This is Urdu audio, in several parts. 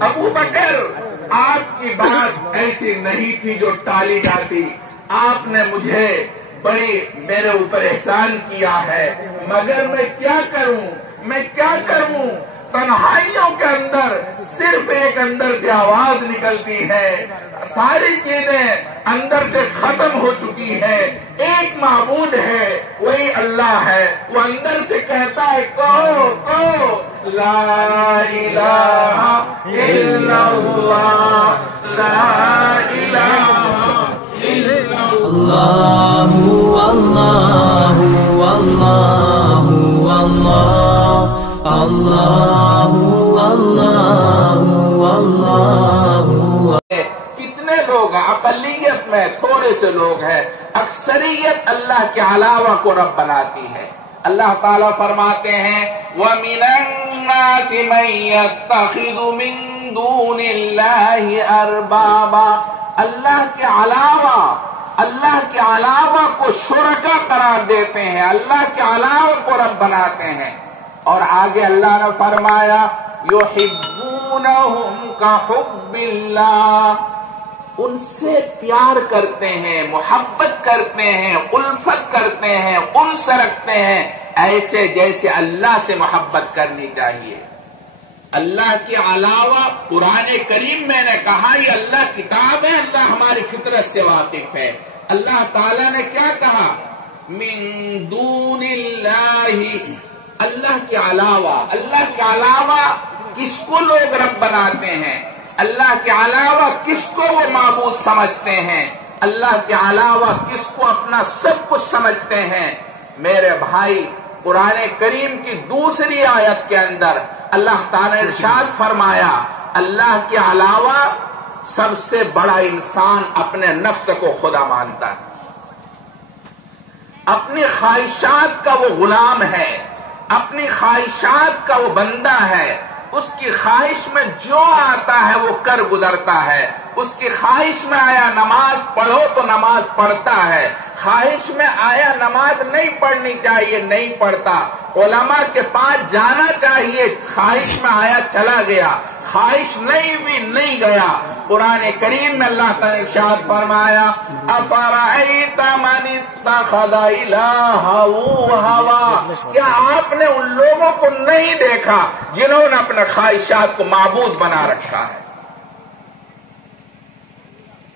ابو بکر آپ کی بات ایسی نہیں تھی جو ٹالی جاتی، آپ نے مجھے بڑی میرے اوپر احسان کیا ہے، مگر میں کیا کروں، تنہائیوں کے اندر صرف ایک اندر سے آواز نکلتی ہے، ساری چیزیں اندر سے ختم ہو چکی ہے، ایک معبود ہے وہی اللہ ہے، وہ اندر سے کہتا ہے کہو لا الہ الا اللہ، لا الہ الا اللہ، اللہ، اللہ، اللہ، اللہ، اللہ۔ کتنے لوگ اقلیت میں تھوڑے سے لوگ ہیں، اکثریت اللہ کے علاوہ کو رب بناتی ہے۔ اللہ تعالیٰ فرماتے ہیں وَمِنَ النَّاسِ مَن يَتَّخِذُ مِن دُونِ اللَّهِ أَرْبَابًا، اللہ کے علاوہ کو شرکا قرار دیتے ہیں، اللہ کے علاوہ کو رب بناتے ہیں۔ اور آگے اللہ نے فرمایا یحبونہم کحب اللہ، ان سے پیار کرتے ہیں، محبت کرتے ہیں، الفت کرتے ہیں، انس رکھتے ہیں، ایسے جیسے اللہ سے محبت کرنی چاہیے۔ اللہ کے علاوہ قرآن کریم میں نے کہا یہ اللہ کتاب ہے، اللہ ہماری فطرت سے واقف ہے۔ اللہ تعالیٰ نے کیا کہا من دون اللہ، اللہ کے علاوہ کس کو لوگ رب بناتے ہیں، اللہ کے علاوہ کس کو وہ معبود سمجھتے ہیں، اللہ کے علاوہ کس کو اپنا سب کچھ سمجھتے ہیں۔ میرے بھائی، قرآن کریم کی دوسری آیت کے اندر اللہ تعالیٰ نے ارشاد فرمایا اللہ کے علاوہ سب سے بڑا انسان اپنے نفس کو خدا مانتا ہے، اپنی خواہشات کا وہ غلام ہے، اپنی خواہشات کا وہ بندہ ہے، اس کی خواہش میں جو آتا ہے وہ کر گزرتا ہے، اس کی خواہش میں آیا نماز پڑھو تو نماز پڑھتا ہے، خواہش میں آیا نماز نہیں پڑھنی چاہیے نہیں پڑھتا، علماء کے پاس جانا چاہیے، خواہش میں آیا چلا گیا، خواہش نہیں بھی نہیں گیا۔ قرآن کریم میں اللہ تعالیٰ نے ارشاد فرمایا افرأیت من اتخذ الہہ ہوا، کیا آپ نے ان لوگوں کو نہیں دیکھا جنہوں نے اپنے خواہشات کو معبود بنا رکھا ہے،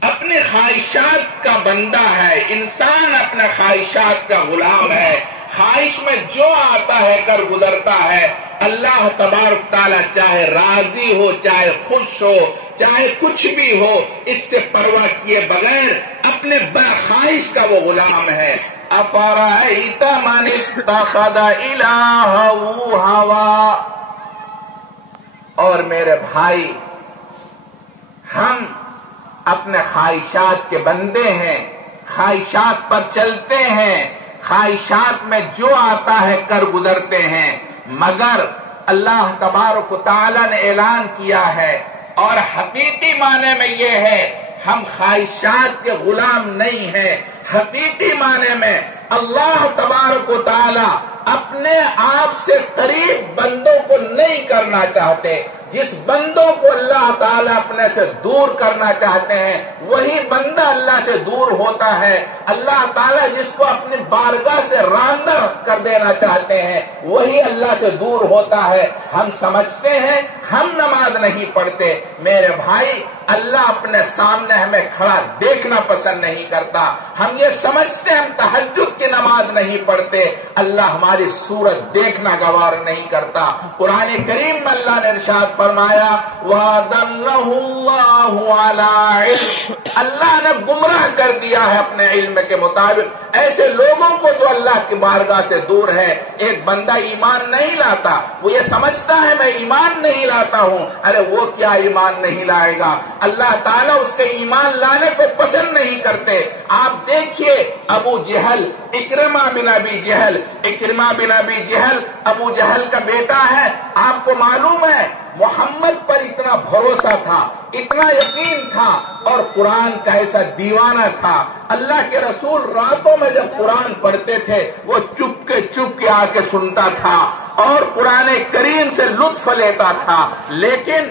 اپنی خواہشات کا بندہ ہے، انسان اپنے خواہشات کا غلام ہے، خواہش میں جو آتا ہے کر گزرتا ہے۔ اللہ تبارک تعالیٰ چاہے راضی ہو چاہے خوش ہو چاہے کچھ بھی ہو، اس سے پرواہ کیے بغیر اپنے خواہش کا وہ غلام ہے۔ افرأیت من اتخذ الہہ ہوا، اور میرے بھائی ہم اپنے خواہشات کے بندے ہیں، خواہشات پر چلتے ہیں، خواہشات میں جو آتا ہے کر گزرتے ہیں، مگر اللہ تبارک و تعالیٰ نے اعلان کیا ہے اور حقیقی معنی میں یہ ہے ہم خواہشات کے غلام نہیں ہیں، حقیقی معنی میں اللہ تبارک و تعالیٰ اپنے آپ سے قریب بندوں کو نہیں کرنا چاہتے، جس بندوں کو اللہ تعالیٰ اپنے سے دور کرنا چاہتے ہیں وہی بندہ اللہ سے دور ہوتا ہے، اللہ تعالیٰ جس کو اپنی بارگاہ سے راندہ کر دینا چاہتے ہیں وہی اللہ سے دور ہوتا ہے۔ ہم سمجھتے ہیں ہم نماز نہیں پڑھتے، میرے بھائی اللہ اپنے سامنے ہمیں کھڑا دیکھنا پسند نہیں کرتا، ہم یہ سمجھتے ہیں ہم تہجد کی نماز نہیں پڑھتے، اللہ ہماری صورت دیکھنا گوار نہیں کرتا۔ قرآن کریم میں اللہ نے ارشاد فرمایا وَأَضَلَّهُ اللَّهُ عَلَىٰ عِلْمٍ، اللہ نے گمراہ کر دیا ہے اپنے علم کے مطابق ایسے لوگوں کو جو اللہ کی بارگاہ سے دور ہے۔ ایک بندہ ایمان نہیں لاتا، وہ یہ سمجھتا ہے میں ایمان نہیں لاتا ہوں، ارے وہ کیا ایمان نہیں لائے گا، اللہ تعالیٰ اس کے ایمان لانے کو پسند نہیں کرتے۔ آپ دیکھیے ابو جہل، اکرمہ بن ابی جہل، ابو جہل کا بیٹا ہے، آپ کو معلوم ہے محمد پر اتنا بھروسہ تھا، اتنا یقین تھا، اور قرآن کا ایسا دیوانہ تھا، اللہ کے رسول راتوں میں جب قرآن پڑھتے تھے وہ چپ کے آ کے سنتا تھا اور قرآن کریم سے لطف لیتا تھا، لیکن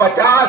50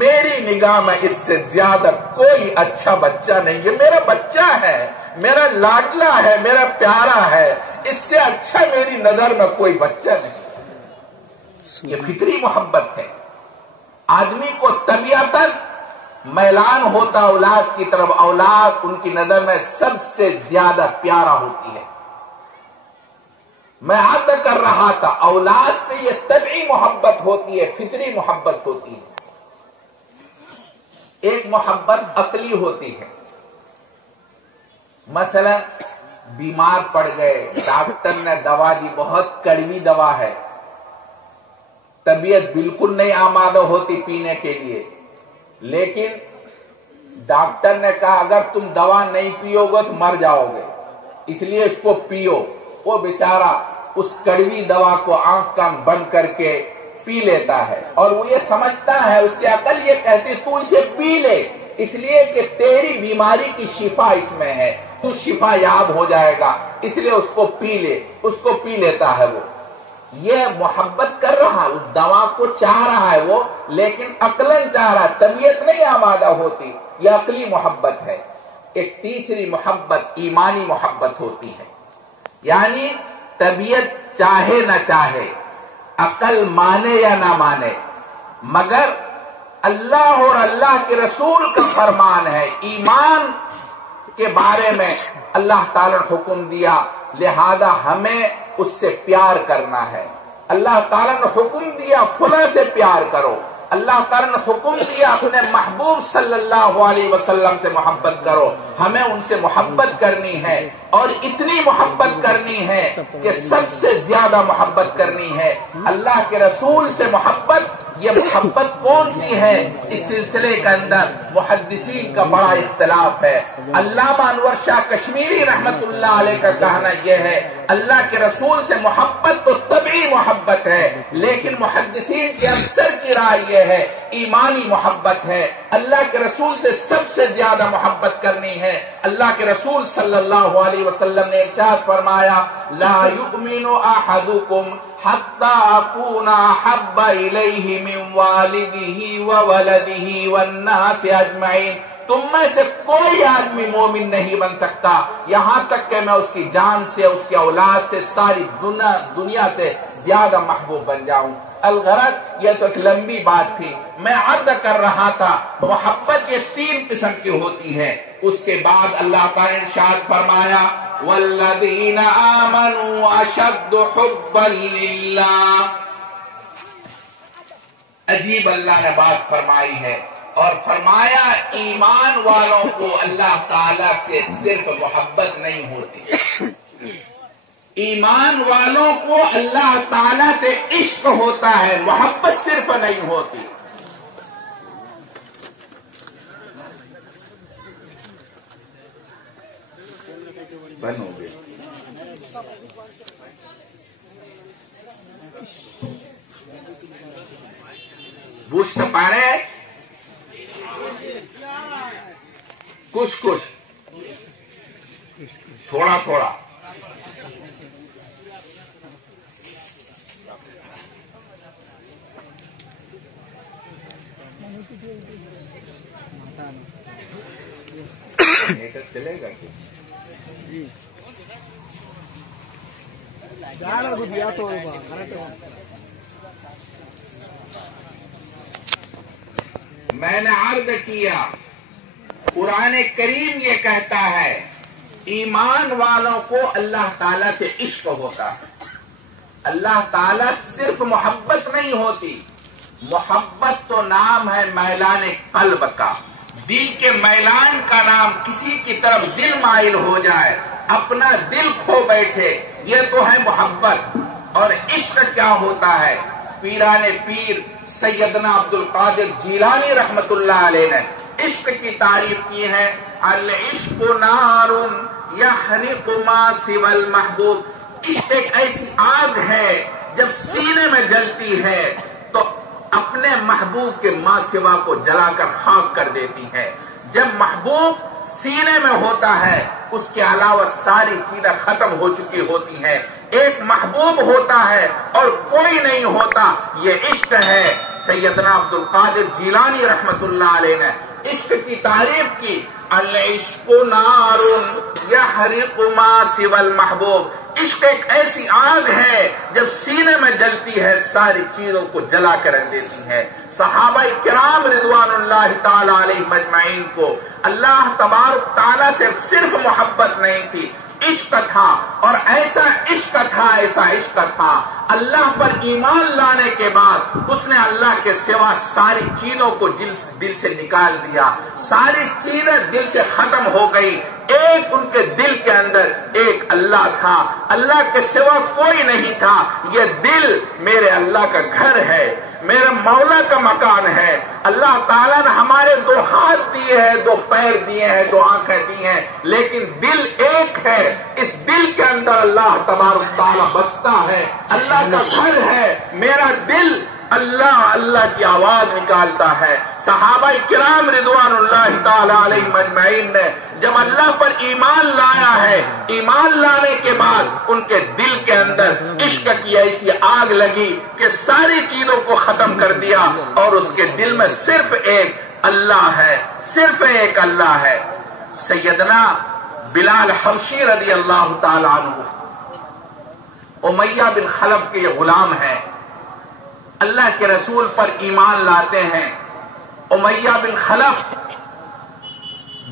میری نگاہ میں اس سے زیادہ کوئی اچھا بچہ نہیں، یہ میرا بچہ ہے، میرا لاڈلا ہے، میرا پیارا ہے، اس سے اچھا میری نظر میں کوئی بچہ نہیں۔ یہ فطری محبت ہے۔ آدمی کو طبیعتاً میلان ہوتا اولاد کی طرف، اولاد ان کی نظر میں سب سے زیادہ پیارا ہوتی ہے۔ میں عرض کر رہا تھا اولاد سے یہ طبعی محبت ہوتی ہے، فطری محبت ہوتی ہے۔ ایک محبت عقلی ہوتی ہے، مثلا بیمار پڑ گئے، ڈاکٹر نے دوا دی، بہت کڑوی دوا ہے، طبیعت بالکل نہیں آمادہ ہوتی پینے کے لیے، لیکن ڈاکٹر نے کہا اگر تم دوا نہیں پیو گے تو مر جاؤ گے، اس لیے اس کو پیو۔ وہ بیچارہ اس کڑوی دوا کو آنکھ کان بند کر کے پی لیتا ہے، اور وہ یہ سمجھتا ہے، اس کی عقل یہ کہتی تو اسے پی لے، اس لیے کہ تیری بیماری کی شفا اس میں ہے، تو شفا یاب ہو جائے گا، اس لیے اس کو پی لے، اس کو پی لیتا ہے۔ وہ یہ محبت کر رہا، اس دوا کو چاہ رہا ہے وہ، لیکن عقلاً چاہ رہا ہے، طبیعت نہیں آمادہ ہوتی، یہ عقلی محبت ہے۔ ایک تیسری محبت ایمانی محبت ہوتی ہے، یعنی طبیعت چاہے نہ چاہے، عقل مانے یا نہ مانے، مگر اللہ اور اللہ کے رسول کا فرمان ہے، ایمان کے بارے میں اللہ تعالی نے حکم دیا، لہذا ہمیں اس سے پیار کرنا ہے۔ اللہ تعالیٰ نے حکم دیا فلاں سے پیار کرو، اللہ تعالیٰ نے حکم دیا اپنے محبوب صلی اللہ علیہ وسلم سے محبت کرو، ہمیں ان سے محبت کرنی ہے، اور اتنی محبت کرنی ہے کہ سب سے زیادہ محبت کرنی ہے۔ اللہ کے رسول سے محبت، یہ محبت کون سی ہے؟ اس سلسلے کے اندر محدثین کا بڑا اختلاف ہے۔ علامہ انور شاہ کشمیری رحمت اللہ علیہ کا کہنا یہ ہے اللہ کے رسول سے محبت تو طبعی محبت ہے، لیکن محدثین کے اکثر کی رائے یہ ہے ایمانی محبت ہے۔ اللہ کے رسول سے سب سے زیادہ محبت کرنی ہے۔ اللہ کے رسول صلی اللہ علیہ وسلم نے ارشاد فرمایا لا یؤمن احدکم حتی اکون احب الیہ من والدہ وولدہ والناس اجمعین، تم میں سے کوئی آدمی مومن نہیں بن سکتا یہاں تک کہ میں اس کی جان سے، اس کی اولاد سے، ساری دنیا سے زیادہ محبوب بن جاؤں۔ الغرض یہ تو ایک لمبی بات تھی، میں عرض کر رہا تھا محبت یہ تین قسم کی ہوتی ہے۔ اس کے بعد اللہ تعالی نے ارشاد فرمایا والذین آمنوا اشد حبا للہ، عجیب اللہ نے بات فرمائی ہے، اور فرمایا ایمان والوں کو اللہ تعالی سے صرف محبت نہیں ہوتی، ایمان والوں کو اللہ تعالی سے عشق ہوتا ہے، محبت صرف نہیں ہوتی۔ بن ہو گیا بوجھ تو پا رہے کچھ تھوڑا تھوڑا چلے گا میں نے عرض کیا قرآن کریم یہ کہتا ہے ایمان والوں کو اللہ تعالیٰ سے عشق ہوتا ہے، اللہ تعالیٰ صرف محبت نہیں ہوتی، محبت تو نام ہے میلان قلب کا، دل کے میلان کا نام، کسی کی طرف دل مائل ہو جائے، اپنا دل کھو بیٹھے، یہ تو ہے محبت۔ اور عشق کیا ہوتا ہے؟ پیران پیر سیدنا عبد القادر جیلانی رحمت اللہ علیہ نے عشق کی تعریف کی ہے، العشق نار یحرق ما سوى المحبوب، عشق ایک ایسی آگ ہے جب سینے میں جلتی ہے تو اپنے محبوب کے ما سوا کو جلا کر خاک کر دیتی ہے۔ جب محبوب سینے میں ہوتا ہے اس کے علاوہ ساری چیزیں ختم ہو چکی ہوتی ہیں، ایک محبوب ہوتا ہے اور کوئی نہیں ہوتا، یہ عشق ہے۔ سیدنا عبد القادر جیلانی رحمت اللہ علیہ نے عشق کی تعریف کی، العشق نار یحرق ما سوى المحبوب، عشق ایک ایسی آگ ہے جب سینے میں جلتی ہے ساری چیزوں کو جلا کر رکھ دیتی ہے۔ صحابہ کرام رضوان اللہ تعالی علیہم اجمعین کو اللہ تبارک تعالیٰ سے صرف محبت نہیں تھی، عشق تھا، اور ایسا عشق تھا، ایسا عشق تھا، اللہ پر ایمان لانے کے بعد اس نے اللہ کے سوا ساری چیزوں کو دل سے نکال دیا، ساری چیزیں دل سے ختم ہو گئی، ایک ان کے دل کے اندر ایک اللہ تھا، اللہ کے سوا کوئی نہیں تھا۔ یہ دل میرے اللہ کا گھر ہے، میرے مولا کا مکان ہے، اللہ تعالیٰ نے ہمارے دو ہاتھ دیے ہیں، دو پیر دیے ہیں، دو آنکھیں دی ہیں، لیکن دل ایک ہے، اس دل کے اندر اللہ تبارک تعالیٰ بستا ہے، اللہ کا گھر ہے میرا دل، اللہ اللہ کی آواز نکالتا ہے۔ صحابہ کرام رضوان اللہ تعالی علیہم اجمعین نے جب اللہ پر ایمان لایا ہے، ایمان لانے کے بعد ان کے دل کے اندر عشق کی ایسی آگ لگی کہ ساری چیزوں کو ختم کر دیا، اور اس کے دل میں صرف ایک اللہ ہے، صرف ایک اللہ ہے۔ سیدنا بلال حبشی رضی اللہ تعالی عنہ امیہ بن خلف کے یہ غلام ہیں، اللہ کے رسول پر ایمان لاتے ہیں۔ امیہ بن خلف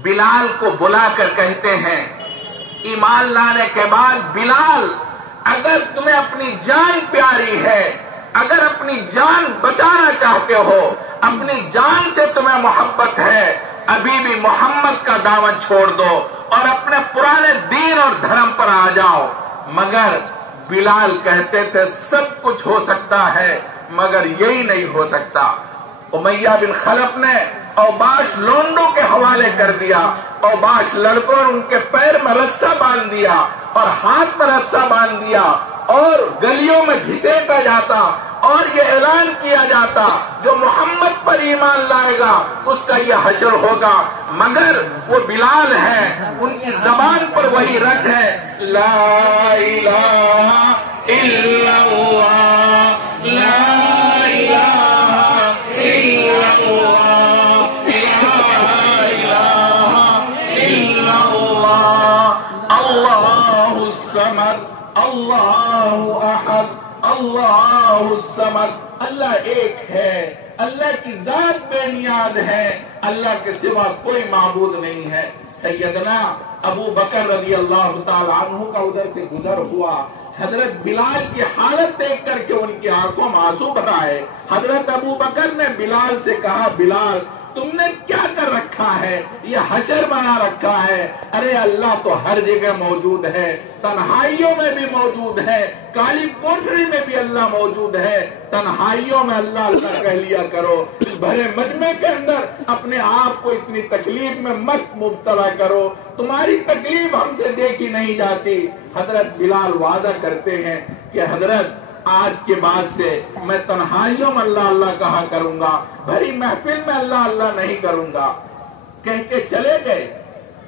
بلال کو بلا کر کہتے ہیں، ایمان لانے کے بعد بلال اگر تمہیں اپنی جان پیاری ہے، اگر اپنی جان بچانا چاہتے ہو، اپنی جان سے تمہیں محبت ہے، ابھی بھی محمد کا دعوت چھوڑ دو اور اپنے پرانے دین اور دھرم پر آ جاؤ۔ مگر بلال کہتے تھے سب کچھ ہو سکتا ہے مگر یہی نہیں ہو سکتا۔ امیہ بن خلف نے اوباش لونڈوں کے حوالے کر دیا، اوباش لڑکوں نے ان کے پیر میں رسا باندھ دیا اور ہاتھ میں رسا باندھ دیا، اور گلیوں میں گھسیٹا جاتا اور یہ اعلان کیا جاتا جو محمد پر ایمان لائے گا اس کا یہ حشر ہوگا۔ مگر وہ بلال ہے، ان کی زبان پر وہی رٹ ہے، لا الہ الا اللہ، لا الہ الا اللہ، لا الہ الا اللہ، اللہ الصمد، اللہ احد، اللہ الصمد، اللہ ایک ہے، اللہ کی ذات بے نیاد ہے، اللہ کے سوا کوئی معبود نہیں ہے۔ سیدنا ابو بکر رضی اللہ تعالی عنہ کا ادھر سے گزر ہوا، حضرت بلال کی حالت دیکھ کر کے ان کی آنکھوں میں آنسو بہائے۔ حضرت ابو بکر نے بلال سے کہا، بلال تم نے کیا کر رکھا ہے، یہ حشر بنا رکھا ہے؟ ارے اللہ تو ہر جگہ موجود ہے، تنہائیوں میں بھی موجود ہے، کالی کوٹری میں بھی اللہ موجود ہے، تنہائیوں میں اللہ اللہ کہہ لیا کرو، بھرے مجمع کے اندر اپنے آپ کو اتنی تکلیف میں مت مبتلا کرو، تمہاری تکلیف ہم سے دیکھی نہیں جاتی۔ حضرت بلال وعدہ کرتے ہیں کہ حضرت آج کے بعد سے میں تنہائیوں میں اللہ اللہ کہا کروں گا، بھری محفل میں اللہ اللہ نہیں کروں گا۔ کہہ کے چلے گئے،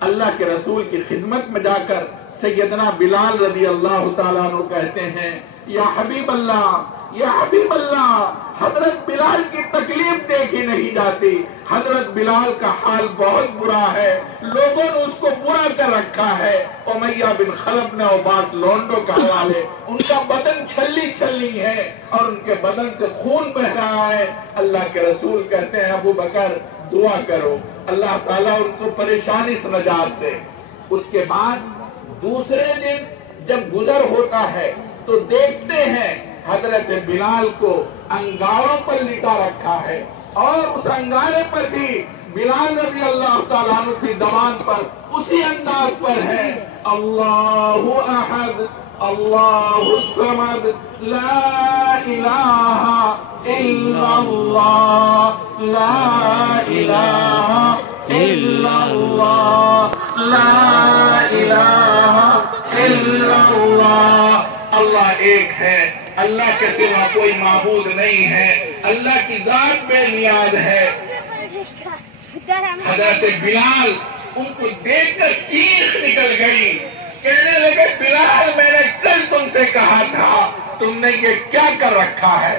اللہ کے رسول کی خدمت میں جا کر سیدنا بلال رضی اللہ تعالیٰ عنہ کہتے ہیں، یا حبیب اللہ، یا حبیب اللہ، حضرت بلال کی تکلیف دیکھی نہیں جاتی، حضرت بلال کا حال بہت برا ہے، لوگوں نے اس کو برا کر رکھا ہے۔ امیہ بن خلف نے اوباس لونڈوں کا حوالے، ان کا بدن چھلی چھلی ہے اور ان کے بدن سے خون بہ رہا ہے۔ اللہ کے رسول کہتے ہیں، ابو بکر دعا کرو اللہ تعالیٰ ان کو پریشانی سے نجات دے۔ اس کے بعد دوسرے دن جب گزر ہوتا ہے تو دیکھتے ہیں حضرت بلال کو انگاروں پر لٹا رکھا ہے، اور اس انگارے پر بھی بلال رضی اللہ تعالیٰ عنہ کی زبان پر اسی انداز پر ہے، اللہ احد، اللہ الصمد، لا الہ الا اللہ، لا الہ الا اللہ، لا الہ الا اللہ، اللہ ایک ہے، اللہ کے سوا کوئی معبود نہیں ہے، اللہ کی ذات بے نیاز ہے۔ حضرت بلال ان کو دیکھ کر چیخ نکل گئی، کہنے لگے، بلال میں نے کل تم سے کہا تھا، تم نے یہ کیا کر رکھا ہے؟